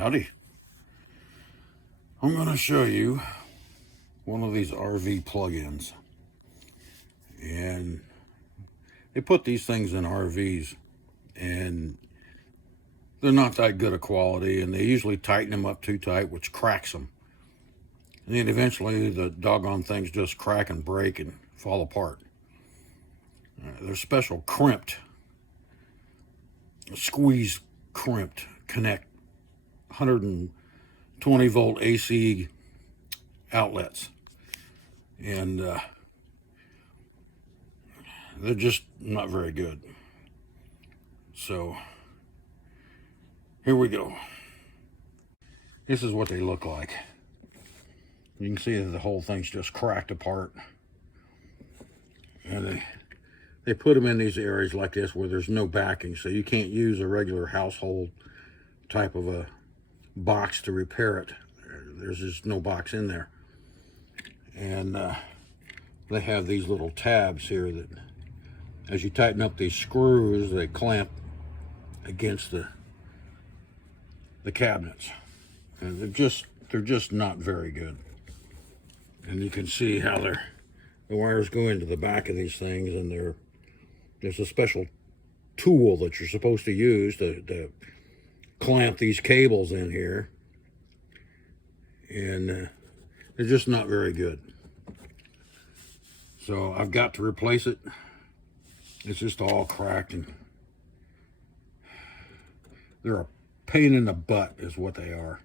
Howdy. I'm going to show you one of these RV plug-ins. And they put these things in RVs and they're not that good a quality, and they usually tighten them up too tight, which cracks them. And then eventually the doggone things just crack and break and fall apart. They're special crimped, squeeze crimped connect 120 volt AC outlets, and they're just not very good. So here we go. This is what they look like. You can see that the whole thing's just cracked apart, and they put them in these areas like this where there's no backing, so you can't use a regular household type of a box to repair it. There's just no box in there. And they have these little tabs here that, as you tighten up these screws, they clamp against the cabinets. And they're just not very good. And you can see how the wires go into the back of these things, and there's a special tool that you're supposed to use to clamp these cables in here, and they're just not very good. So I've got to replace it. It's just all cracked, and they're a pain in the butt is what they are.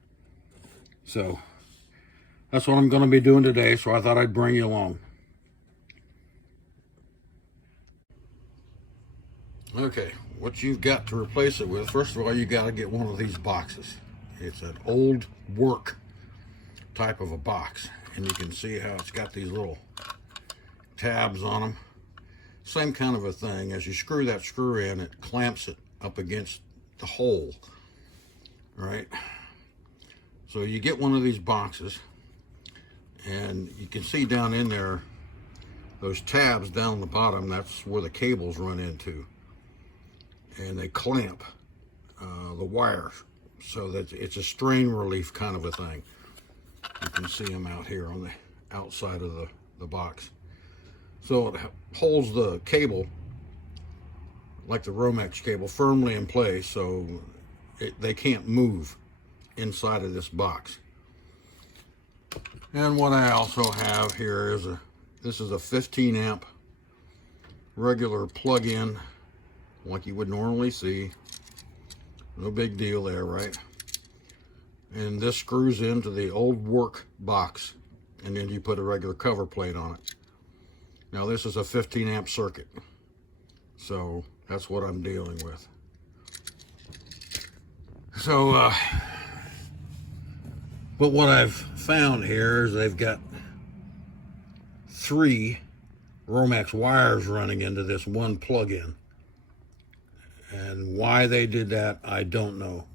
So that's what I'm going to be doing today, so I thought I'd bring you along. Okay, what you've got to replace it with, first of all, you got to get one of these boxes. It's an old work type of a box, and you can see how it's got these little tabs on them. Same kind of a thing. As you screw that screw in, it clamps it up against the hole, right? So you get one of these boxes, and you can see down in there those tabs down the bottom. That's where the cables run into, and they clamp the wire so that it's a strain relief kind of a thing. You can see them out here on the outside of the box. So it holds the cable, like the Romex cable, firmly in place, so they can't move inside of this box. And what I also have here is this is a 15 amp regular plug-in, like you would normally see. No big deal there, right? And this screws into the old work box, and then you put a regular cover plate on it. Now this is a 15 amp circuit, so that's what I'm dealing with. So but what I've found here is they've got 3 Romex wires running into this one plug-in. And why they did that, I don't know.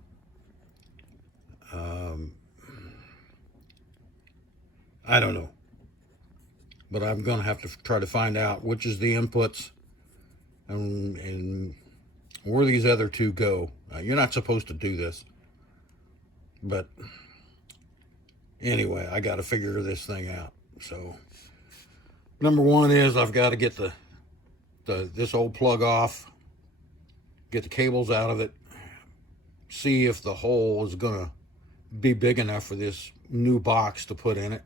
I don't know. But I'm going to have to try to find out which is the inputs and where these other 2 go. You're not supposed to do this. But anyway, I got to figure this thing out. So number 1 is I've got to get this old plug off, get the cables out of it, see if the hole is going to be big enough for this new box to put in it,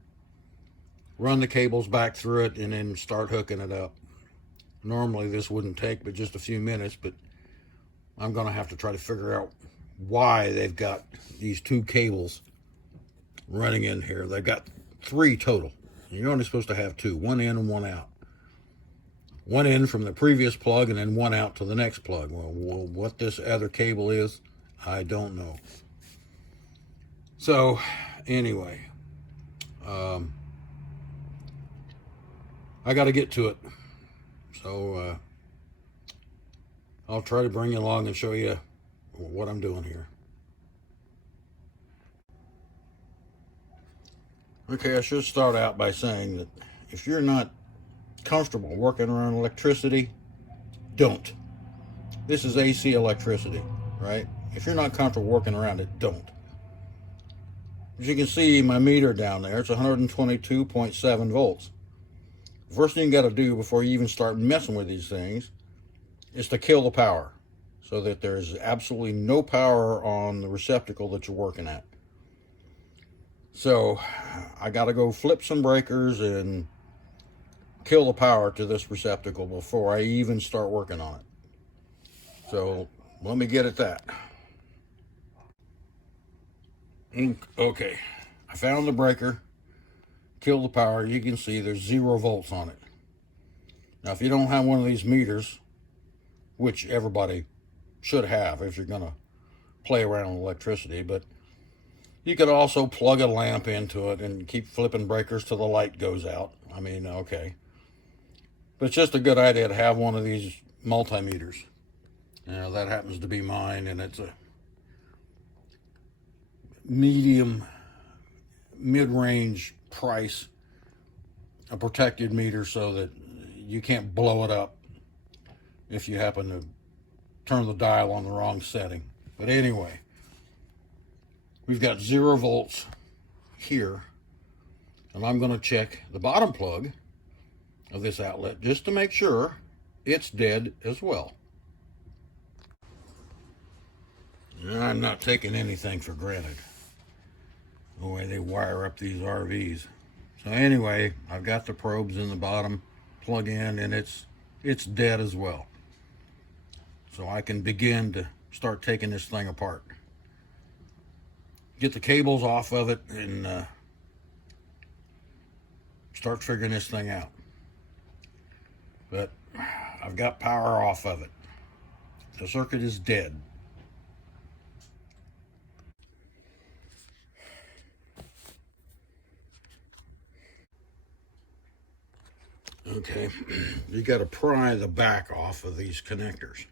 run the cables back through it, and then start hooking it up. Normally this wouldn't take but just a few minutes, but I'm going to have to try to figure out why they've got these 2 cables running in here. They've got 3 total. You're only supposed to have 2, one in and one out. One in from the previous plug and then one out to the next plug. Well, what this other cable is, I don't know. So anyway, I got to get to it. So I'll try to bring you along and show you what I'm doing here. Okay, I should start out by saying that if you're not comfortable working around electricity, don't. This is AC electricity, right? If you're not comfortable working around it, don't. As you can see, my meter down there, it's 122.7 volts. The first thing you got to do before you even start messing with these things is to kill the power, so that there's absolutely no power on the receptacle that you're working at. So I got to go flip some breakers and kill the power to this receptacle before I even start working on it. So let me get at that. Okay, I found the breaker, killed the power. You can see there's 0 volts on it. Now, if you don't have one of these meters, which everybody should have if you're gonna play around with electricity, but you could also plug a lamp into it and keep flipping breakers till the light goes out. I mean, okay. But it's just a good idea to have one of these multimeters. That happens to be mine, and it's a medium, mid-range price, a protected meter so that you can't blow it up if you happen to turn the dial on the wrong setting. But anyway, we've got 0 volts here, and I'm going to check the bottom plug of this outlet just to make sure it's dead as well. I'm not taking anything for granted, the way they wire up these RVs. So anyway, I've got the probes in the bottom plug in, and it's dead as well. So I can begin to start taking this thing apart. Get the cables off of it and start figuring this thing out. But I've got power off of it. The circuit is dead. Okay, you got to pry the back off of these connectors.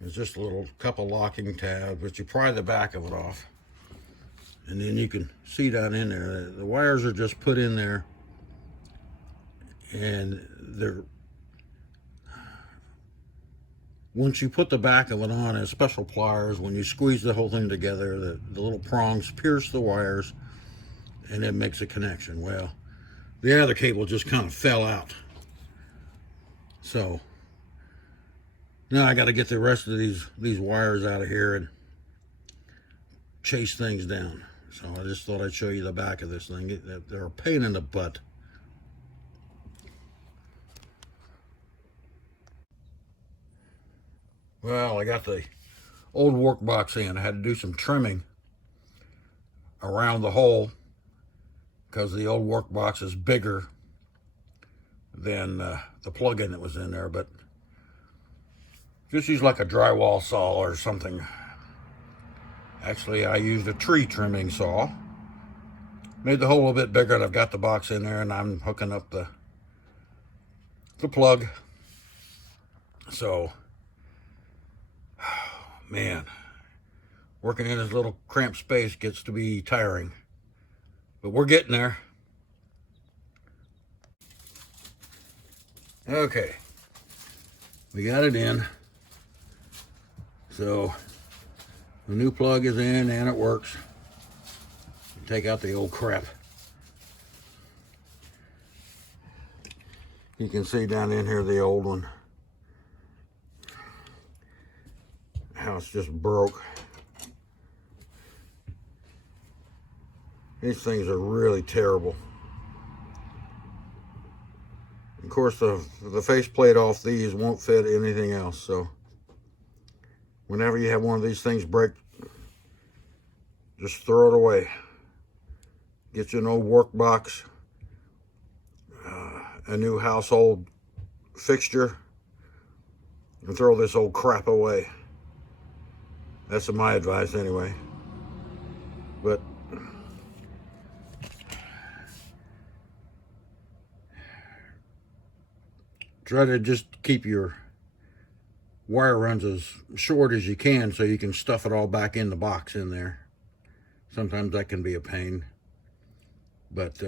There's just a little couple locking tabs, but you pry the back of it off, and then you can see down in there, the wires are just put in there, and they're, once you put the back of it on, as special pliers, when you squeeze the whole thing together, the little prongs pierce the wires, and it makes a connection. Well, the other cable just kind of fell out. So now I got to get the rest of these wires out of here and chase things down. So I just thought I'd show you the back of this thing. They're a pain in the butt. Well, I got the old workbox in. I had to do some trimming around the hole because the old workbox is bigger than the plug-in that was in there, but just use like a drywall saw or something. Actually, I used a tree trimming saw. Made the hole a bit bigger, and I've got the box in there, and I'm hooking up the plug. So, man, working in this little cramped space gets to be tiring. But we're getting there. Okay, we got it in. So the new plug is in and it works. Take out the old crap. You can see down in here the old one, how it's just broke. These things are really terrible. Of course, the faceplate off these won't fit anything else, so whenever you have one of these things break, just throw it away. Get you an old work box, a new household fixture, and throw this old crap away. That's my advice anyway. But try to just keep your wire runs as short as you can so you can stuff it all back in the box in there. Sometimes that can be a pain. But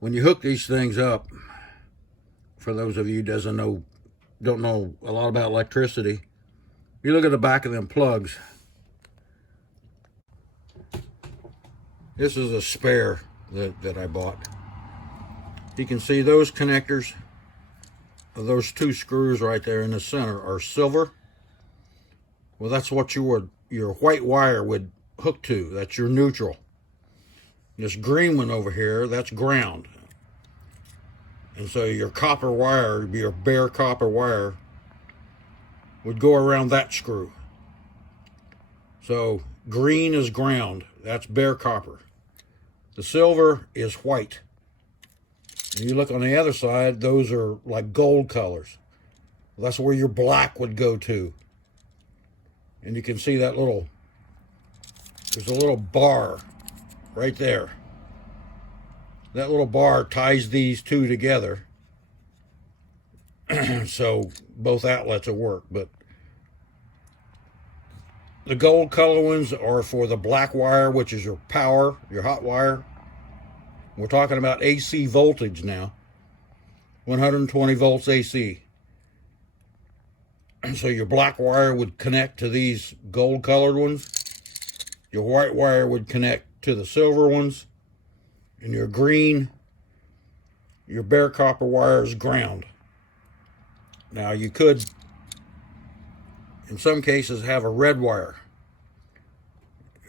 when you hook these things up, for those of you who don't know a lot about electricity, you look at the back of them plugs, This is a spare that I bought. You can see those connectors, those two screws right there in the center are silver. Well, that's what your white wire would hook to. That's your neutral. This green one over here, that's ground. And so your copper wire, your bare copper wire, would go around that screw. So green is ground. That's bare copper. The silver is white. And you look on the other side, those are like gold colors. That's where your black would go to. And you can see that there's a little bar right there. That little bar ties these two together. So both outlets will work. But the gold color ones are for the black wire, which is your power, your hot wire. We're talking about AC voltage now. 120 volts AC. So your black wire would connect to these gold colored ones. Your white wire would connect to the silver ones. And your green, your bare copper wire is ground. Now you could, in some cases, have a red wire.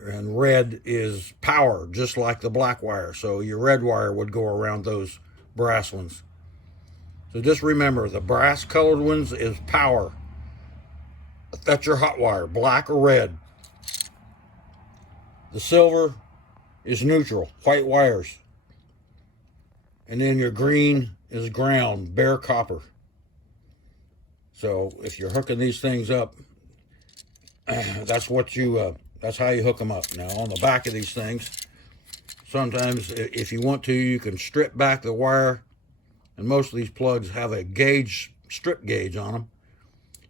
And red is power, just like the black wire. So your red wire would go around those brass ones. So just remember, the brass colored ones is power. That's your hot wire, black or red. The silver is neutral, white wires. And then your green is ground, bare copper. So if you're hooking these things up, that's how you hook them up. Now on the back of these things, sometimes if you want to, you can strip back the wire. And most of these plugs have a gauge, strip gauge on them.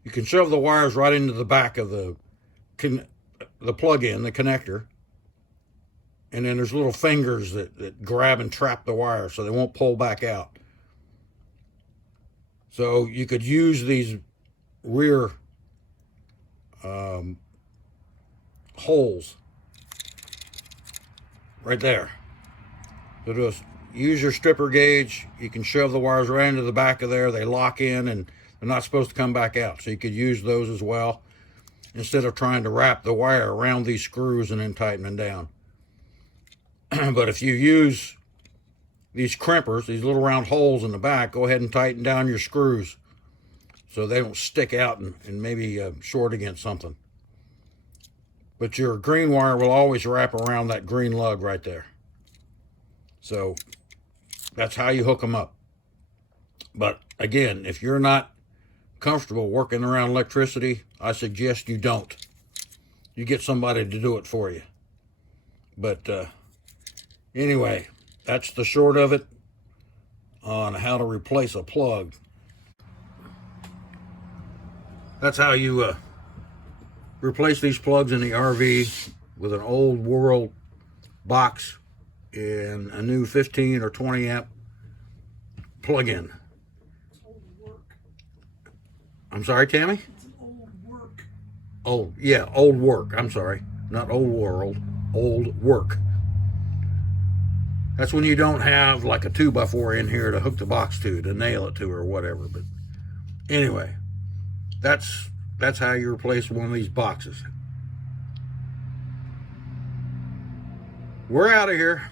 You can shove the wires right into the back of the plug-in, the connector. And then there's little fingers that grab and trap the wire so they won't pull back out. So you could use these rear holes right there. So just use your stripper gauge. You can shove the wires right into the back of there. They lock in and they're not supposed to come back out. So you could use those as well, instead of trying to wrap the wire around these screws and then tighten them down. But if you use these crimpers, these little round holes in the back, go ahead and tighten down your screws so they don't stick out and maybe short against something. But your green wire will always wrap around that green lug right there. So that's how you hook them up. But again, if you're not comfortable working around electricity, I suggest you don't. You get somebody to do it for you. But anyway, that's the short of it on how to replace a plug. That's how you replace these plugs in the RV with an old world box and a new 15 or 20 amp plug-in. I'm sorry, Tammy? It's an old work. Oh, yeah, old work. I'm sorry. Not old world, old work. That's when you don't have like a 2x4 in here to hook the box to nail it to or whatever. But anyway, that's how you replace one of these boxes. We're out of here.